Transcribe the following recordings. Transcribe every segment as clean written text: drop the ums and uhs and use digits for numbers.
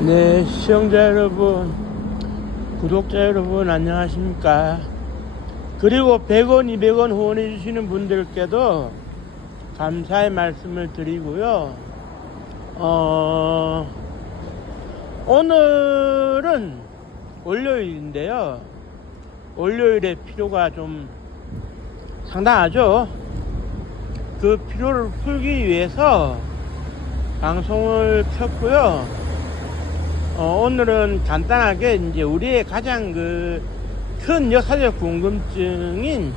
네, 시청자 여러분, 구독자 여러분, 안녕하십니까. 그리고 100원, 200원 후원해 주시는 분들께도 감사의 말씀을 드리고요. 오늘은 월요일인데요. 월요일에 피로가 좀 상당하죠. 그 피로를 풀기 위해서 방송을 켰고요. 오늘은 간단하게 이제 우리의 가장 큰 역사적 궁금증인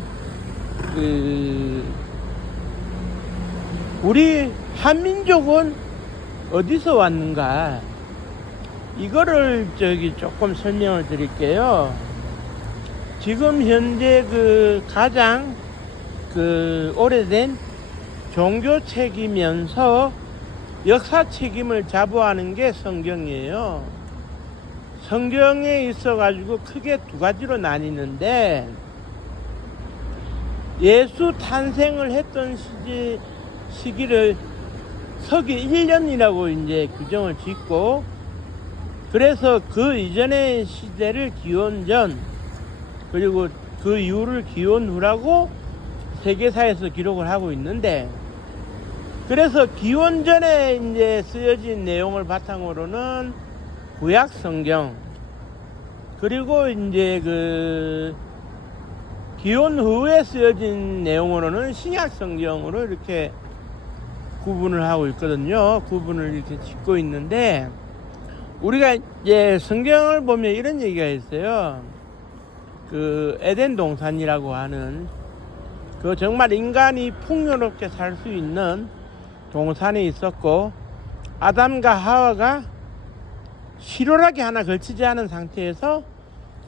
우리 한민족은 어디서 왔는가, 이거를 조금 설명을 드릴게요. 지금 현재 가장 오래된 종교 책이면서 역사 책임을 자부하는 게 성경이에요. 성경에 있어 가지고 크게 두 가지로 나뉘는데, 예수 탄생을 했던 시기를 서기 1년이라고 이제 규정을 짓고, 그래서 그 이전의 시대를 기원전, 그리고 그 이후를 기원후라고 세계사에서 기록을 하고 있는데, 그래서 기원전에 이제 쓰여진 내용을 바탕으로는 구약 성경, 그리고 이제 기원 후에 쓰여진 내용으로는 신약 성경으로 이렇게 구분을 하고 있거든요. 구분을 이렇게 짓고 있는데, 우리가 이제 성경을 보면 이런 얘기가 있어요. 에덴 동산이라고 하는 정말 인간이 풍요롭게 살 수 있는 동산에 있었고, 아담과 하와가 실오라기 하나 걸치지 않은 상태에서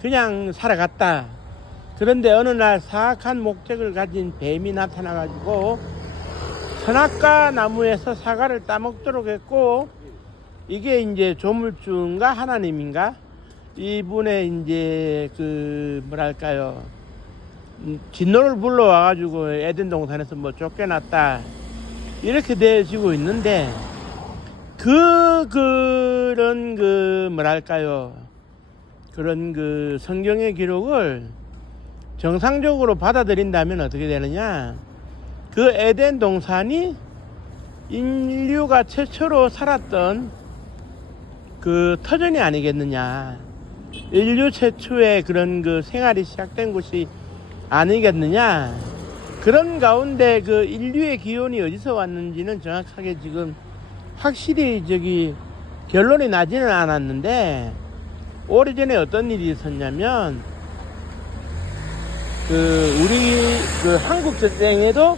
그냥 살아갔다. 그런데 어느 날 사악한 목적을 가진 뱀이 나타나 가지고 선악과 나무에서 사과를 따먹도록 했고, 이게 이제 조물주인가 하나님인가, 이분의 이제 진노를 불러와 가지고 에덴 동산에서 쫓겨났다, 이렇게 되어지고 있는데, 그런 성경의 기록을 정상적으로 받아들인다면 어떻게 되느냐, 에덴 동산이 인류가 최초로 살았던 터전이 아니겠느냐, 인류 최초의 생활이 시작된 곳이 아니겠느냐. 그런 가운데 인류의 기원이 어디서 왔는지는 정확하게 지금 확실히 결론이 나지는 않았는데, 오래전에 어떤 일이 있었냐면, 우리 한국 전쟁에도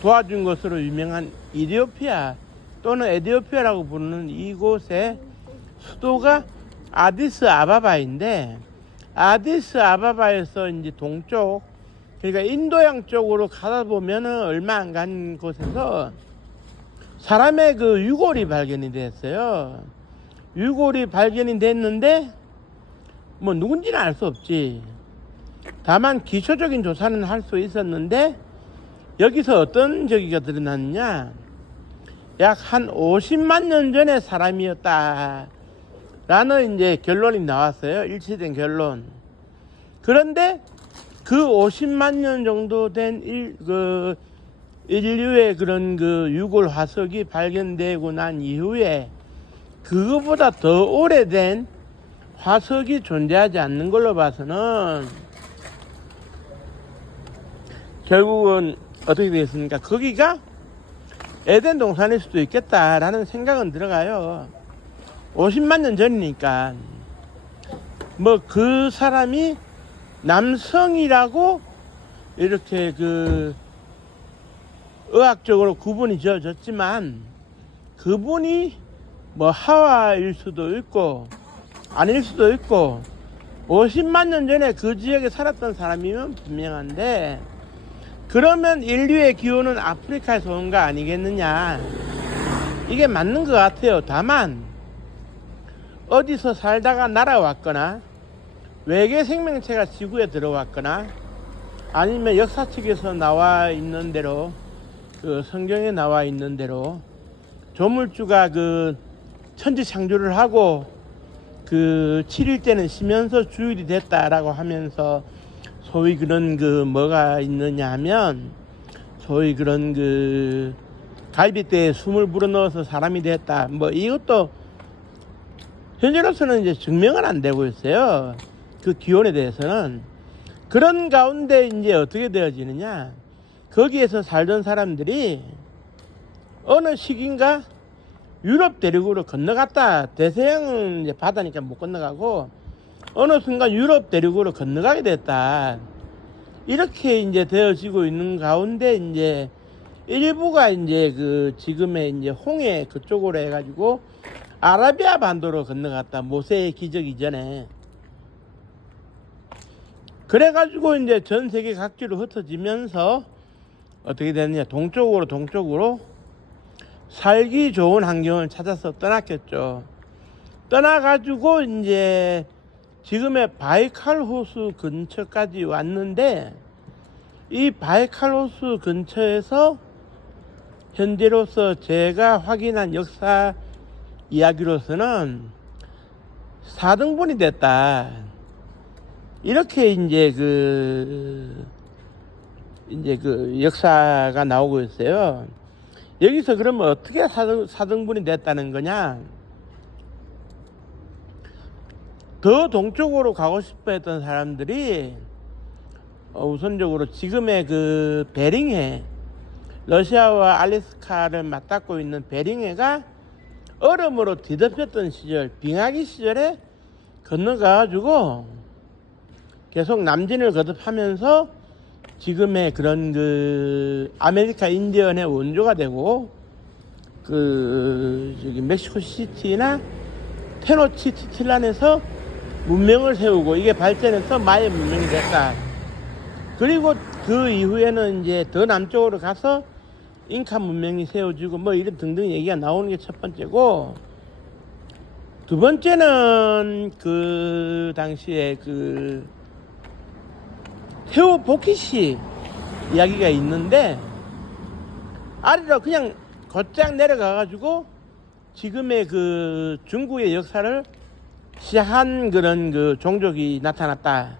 도와준 것으로 유명한 이디오피아 또는 에디오피아라고 부르는 이곳의 수도가 아디스 아바바인데, 아디스 아바바에서 이제 동쪽, 그러니까 인도양 쪽으로 가다 보면은 얼마 안 간 곳에서 사람의 유골이 발견이 됐어요. 유골이 발견이 됐는데, 누군지는 알 수 없지. 다만 기초적인 조사는 할 수 있었는데, 여기서 어떤 저기가 드러났느냐, 약 한 50만 년 전의 사람이었다 라는 이제 결론이 나왔어요. 일치된 결론. 그런데 50만 년 정도 된 인류의 유골 화석이 발견되고 난 이후에 그거보다 더 오래된 화석이 존재하지 않는 걸로 봐서는, 결국은 어떻게 되겠습니까? 거기가 에덴 동산일 수도 있겠다라는 생각은 들어가요. 50만 년 전이니까. 그 사람이 남성이라고 이렇게 의학적으로 구분이 지어졌지만, 그분이 하와일 수도 있고 아닐 수도 있고, 50만 년 전에 그 지역에 살았던 사람이면 분명한데, 그러면 인류의 기원은 아프리카에서 온 거 아니겠느냐, 이게 맞는 것 같아요. 다만 어디서 살다가 날아왔거나 외계 생명체가 지구에 들어왔거나, 아니면 역사책에서 나와 있는 대로, 성경에 나와 있는 대로 조물주가 천지 창조를 하고 그 7일 때는 쉬면서 주일이 됐다라고 하면서 소위 그런 그 뭐가 있느냐 하면 소위 그런 그 갈빗대에 숨을 불어넣어서 사람이 됐다. 뭐 이것도 현재로서는 이제 증명은 안 되고 있어요. 그 기원에 대해서는. 그런 가운데 이제 어떻게 되어지느냐. 거기에서 살던 사람들이 어느 시기인가 유럽 대륙으로 건너갔다. 대서양은 이제 바다니까 못 건너가고 어느 순간 유럽 대륙으로 건너가게 됐다. 이렇게 이제 되어지고 있는 가운데 이제 일부가 이제 그 지금의 이제 홍해 그쪽으로 해가지고 아라비아 반도로 건너갔다. 모세의 기적 이전에. 그래가지고 이제 전 세계 각지로 흩어지면서 어떻게 됐느냐. 동쪽으로 살기 좋은 환경을 찾아서 떠났겠죠. 떠나가지고 이제 지금의 바이칼 호수 근처까지 왔는데 이 바이칼 호수 근처에서 현재로서 제가 확인한 역사 이야기로서는 4등분이 됐다. 이렇게 이제 그 역사가 나오고 있어요. 여기서 그러면 어떻게 4등분이 됐다는 거냐? 더 동쪽으로 가고 싶어 했던 사람들이 우선적으로 지금의 그 베링해, 러시아와 알래스카를 맞닿고 있는 베링해가 얼음으로 뒤덮였던 시절, 빙하기 시절에 건너가가지고 계속 남진을 거듭하면서 지금의 그런 그 아메리카 인디언의 원조가 되고 그 저기 멕시코 시티나 테노치티틀란에서 문명을 세우고 이게 발전해서 마야 문명이 됐다. 그리고 그 이후에는 이제 더 남쪽으로 가서 잉카 문명이 세워지고 뭐 이런 등등 얘기가 나오는 게 첫 번째고, 두 번째는 그 당시에 그 테오보키시 이야기가 있는데 아래로 그냥 곧장 내려가가지고 지금의 그 중국의 역사를 시작한 그런 그 종족이 나타났다.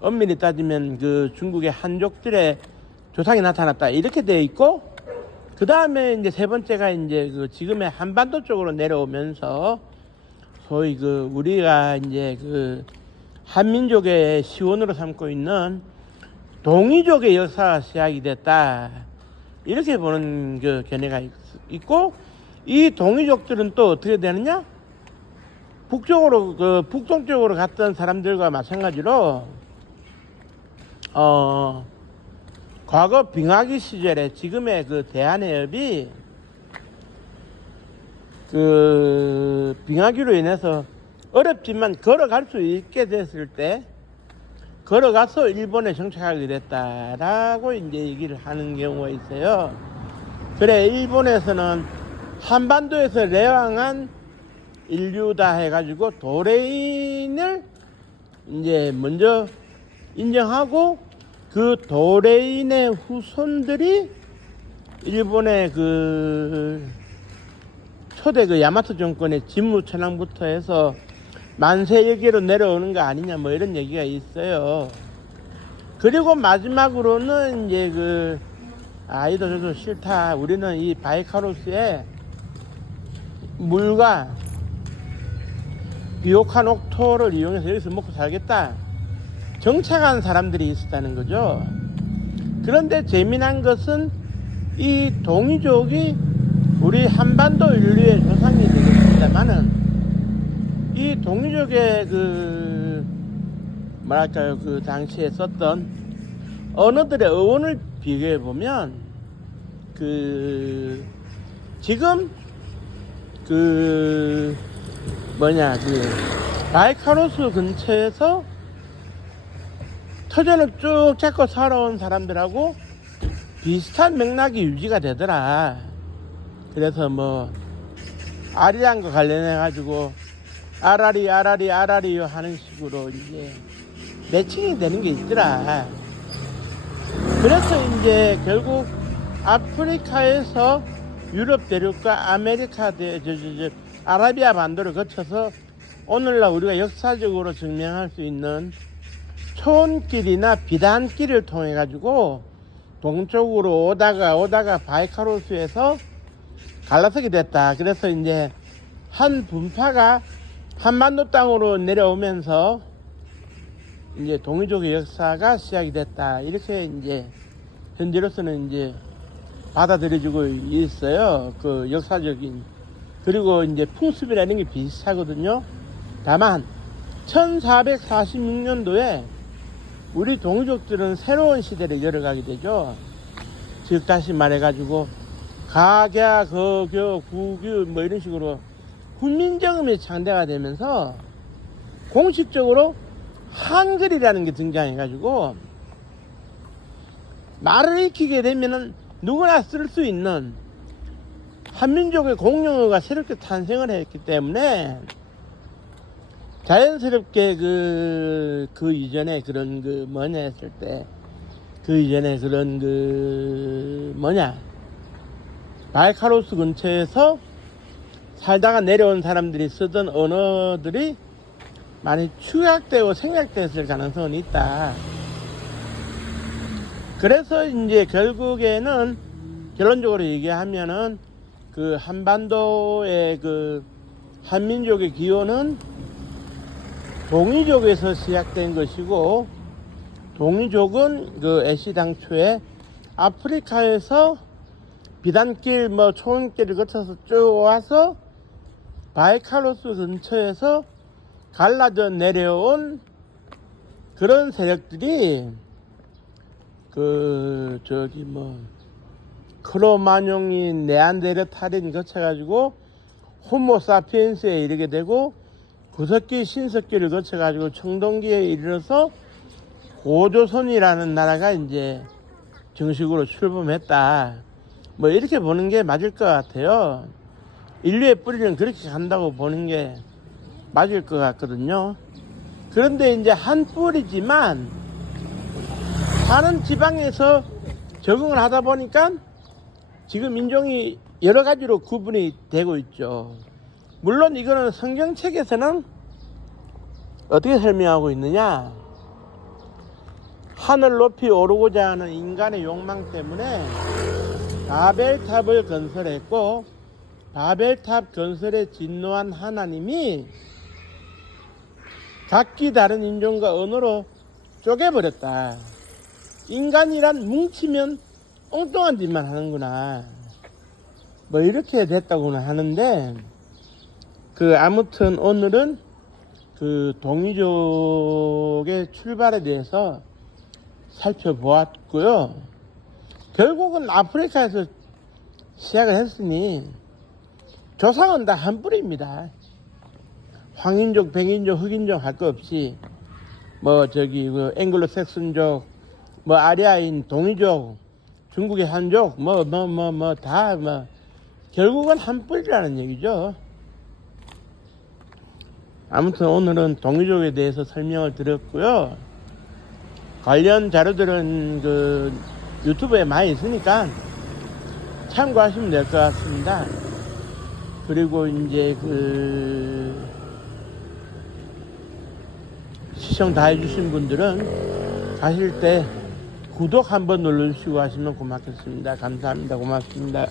엄밀히 따지면 그 중국의 한족들의 조상이 나타났다. 이렇게 되어 있고, 그 다음에 이제 세 번째가 이제 그 지금의 한반도 쪽으로 내려오면서 소위 그 우리가 이제 그 한민족의 시원으로 삼고 있는 동이족의 역사가 시작이 됐다. 이렇게 보는 그 견해가 있고, 이 동이족들은 또 어떻게 되느냐? 북쪽으로 그 북동쪽으로 갔던 사람들과 마찬가지로 과거 빙하기 시절에 지금의 그 대한해협이 그 빙하기로 인해서 어렵지만 걸어갈 수 있게 됐을 때 걸어가서 일본에 정착하게 됐다라고 이제 얘기를 하는 경우가 있어요. 그래, 일본에서는 한반도에서 레왕한 인류다 해가지고 도레인을 이제 먼저 인정하고, 그 도레인의 후손들이 일본의 그 초대 그 야마토 정권의 진무천황부터 해서 만세일계로 내려오는 거 아니냐 뭐 이런 얘기가 있어요. 그리고 마지막으로는 이제 그 이도 저도 싫다, 우리는 이 바이카로스의 물과 비옥한 옥토를 이용해서 여기서 먹고 살겠다, 정착한 사람들이 있었다는 거죠. 그런데 재미난 것은 이 동이족이 우리 한반도 인류의 조상이 되겠습니다만은, 이 동이족의 그 뭐랄까요, 그 당시에 썼던 언어들의 어원을 비교해 보면 그 지금 그 바이카로스 근처에서 터전을 쭉 잡고 살아온 사람들하고 비슷한 맥락이 유지가 되더라. 그래서 뭐 아리랑과 관련해 가지고 아라리요 하는 식으로 이제 매칭이 되는 게 있더라. 그래서 이제 결국 아프리카에서 유럽 대륙과 아메리카 아라비아 반도를 거쳐서 오늘날 우리가 역사적으로 증명할 수 있는 초원길이나 비단길을 통해 가지고 동쪽으로 오다가 바이카로스에서 갈라서게 됐다. 그래서 이제 한 분파가 한반도 땅으로 내려오면서 이제 동이족의 역사가 시작이 됐다. 이렇게 이제 현재로서는 이제 받아들여지고 있어요. 그 역사적인. 그리고 이제 풍습이라는 게 비슷하거든요. 다만 1446년도에 우리 동이족들은 새로운 시대를 열어가게 되죠. 즉 다시 말해가지고 가갸, 거교, 구규 뭐 이런 식으로 훈민정음이 창대가 되면서 공식적으로 한글이라는 게 등장해가지고 말을 익히게 되면은 누구나 쓸 수 있는 한민족의 공용어가 새롭게 탄생을 했기 때문에 자연스럽게 그 이전에 그런 그 뭐냐 했을 때 그 이전에 그런 그 뭐냐 바이카로스 근처에서 살다가 내려온 사람들이 쓰던 언어들이 많이 축약되고 생략됐을 가능성은 있다. 그래서 이제 결국에는 결론적으로 얘기하면은 그 한반도의 그 한민족의 기원은 동이족에서 시작된 것이고, 동이족은 그 애시당초에 아프리카에서 비단길 뭐 초원길을 거쳐서 쭉 와서 바이카로스 근처에서 갈라져 내려온 그런 세력들이 그 저기 뭐 크로마뇽인 네안데르탈인 거쳐가지고 호모사피엔스에 이르게 되고, 구석기 신석기를 거쳐가지고 청동기에 이르러서 고조선이라는 나라가 이제 정식으로 출범했다. 뭐 이렇게 보는 게 맞을 것 같아요. 인류의 뿌리는 그렇게 간다고 보는 게 맞을 것 같거든요. 그런데 이제 한 뿌리지만 다른 지방에서 적응을 하다 보니까 지금 인종이 여러 가지로 구분이 되고 있죠. 물론 이거는 성경책에서는 어떻게 설명하고 있느냐, 하늘 높이 오르고자 하는 인간의 욕망 때문에 바벨탑을 건설했고, 바벨탑 건설에 진노한 하나님이 각기 다른 인종과 언어로 쪼개버렸다. 인간이란 뭉치면 엉뚱한 짓만 하는구나, 뭐 이렇게 됐다고는 하는데, 그 아무튼 오늘은 그 동이족의 출발에 대해서 살펴보았고요. 결국은 아프리카에서 시작을 했으니 조상은 다 한 뿌리입니다. 황인족, 백인족, 흑인족 할 거 없이 뭐 저기 그 앵글로색슨족, 뭐 아리아인, 동이족, 중국의 한족, 다 결국은 한 뿌리라는 얘기죠. 아무튼 오늘은 동이족에 대해서 설명을 드렸고요. 관련 자료들은 그 유튜브에 많이 있으니까 참고하시면 될 것 같습니다. 그리고 이제 그 시청 다 해주신 분들은 가실 때 구독 한번 눌러주시고 하시면 고맙겠습니다. 감사합니다. 고맙습니다.